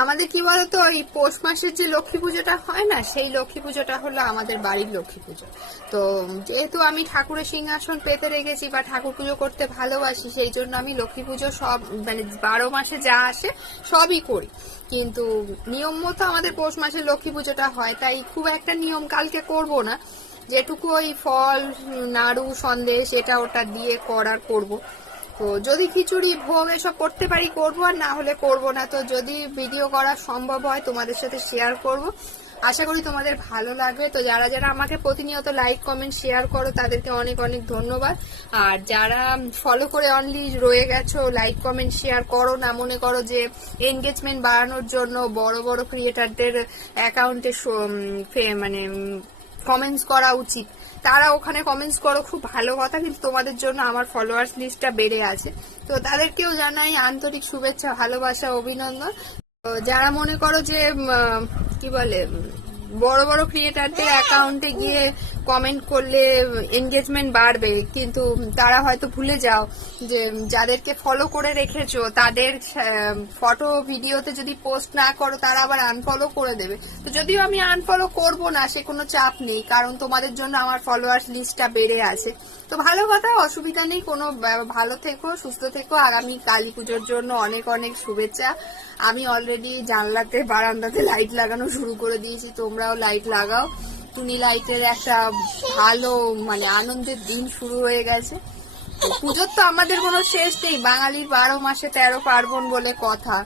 আমাদের কি বলতো, এই পৌষ মাসের যে লক্ষ্মী পুজোটা হয় না, সেই লক্ষ্মী পুজোটা হলো আমাদের বাড়ির লক্ষ্মী পুজো। তো যেহেতু আমি ঠাকুরের সিংহাসন পেতে রেখেছি বা ঠাকুর পুজো করতে ভালোবাসি, সেই জন্য আমি লক্ষ্মী পুজো সব মানে 12 মাসে যা আসে সবই করি। কিন্তু নিয়ম মতো আমাদের পৌষ মাসের লক্ষ্মী পুজোটা হয়, তাই খুব একটা নিয়ম কালকে করব না। যেটুকু ওই ফল, নাড়ু, সন্দেশ এটা ওটা দিয়ে করার করব। তো যদি খিচুড়ি, ভোগ এসব করতে পারি করব, আর না হলে করব না। তো যদি ভিডিও করা সম্ভব হয় তোমাদের সাথে শেয়ার করব। আশা করি তোমাদের ভালো লাগবে। তো যারা যারা আমাকে প্রতিনিয়ত লাইক, কমেন্ট, শেয়ার করো তাদেরকে অনেক অনেক ধন্যবাদ। আর যারা ফলো করে অনলি রয়ে গেছো, লাইক, কমেন্ট, শেয়ার করো না, মনে করো যে এনগেজমেন্ট বাড়ানোর জন্য বড় বড় ক্রিয়েটারদের অ্যাকাউন্টে মানে কমেন্টস করা উচিত, তারা ওখানে কমেন্টস করো, খুব ভালো কথা। কিন্তু তোমাদের জন্য আমার ফলোয়ার্স লিস্টটা বেড়ে আছে। তো তাদেরকেও জানাই আন্তরিক শুভেচ্ছা, ভালোবাসা, অভিনন্দন। তো যারা মনে করো যে কি বলে, বড় বড় ক্রিয়েটারদের অ্যাকাউন্টে গিয়ে কমেন্ট করলে এনগেজমেন্ট বাড়বে, কিন্তু তারা হয়তো ভুলে যাও যে যাদেরকে ফলো করে রেখেছো তাদের ফটো ভিডিওতে যদি পোস্ট না করো তারা আবার আনফলো করে দেবে। তো যদিও আমি আনফলো করব না, সে কোনো চাপ নেই, কারণ তোমাদের জন্য আমার ফলোয়ার্স লিস্টটা বেড়ে আছে। তো ভালো কথা, অসুবিধা নেই কোনো। ভালো থেকো, সুস্থ থেকো। আগামী কালী পুজোর জন্য অনেক অনেক শুভেচ্ছা। আমি অলরেডি জানলাতে, বারান্দাতে লাইট লাগানো শুরু করে দিয়েছি, তোমরাও লাইট লাগাও। টুনি লাইটের একটা ভালো মানে আনন্দের দিন শুরু হয়ে গেছে। পুজোর তো আমাদের কোনো শেষ নেই, বাঙালির 12 মাসে 13 পার্বণ বলে কথা।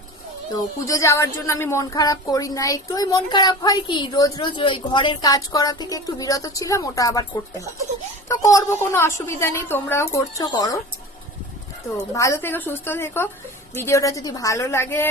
তো পুজো যাওয়ার জন্য আমি মন খারাপ করি না। একটু ওই মন খারাপ হয় কি, রোজ রোজ ওই ঘরের কাজ করা থেকে একটু বিরত ছিলাম, ওটা আবার করতে হয়। তো করবো, কোনো অসুবিধা নেই, তোমরাও করছো, করো। তো ভালো থেকো, সুস্থ থেকো। ভিডিওটা যদি ভালো লাগে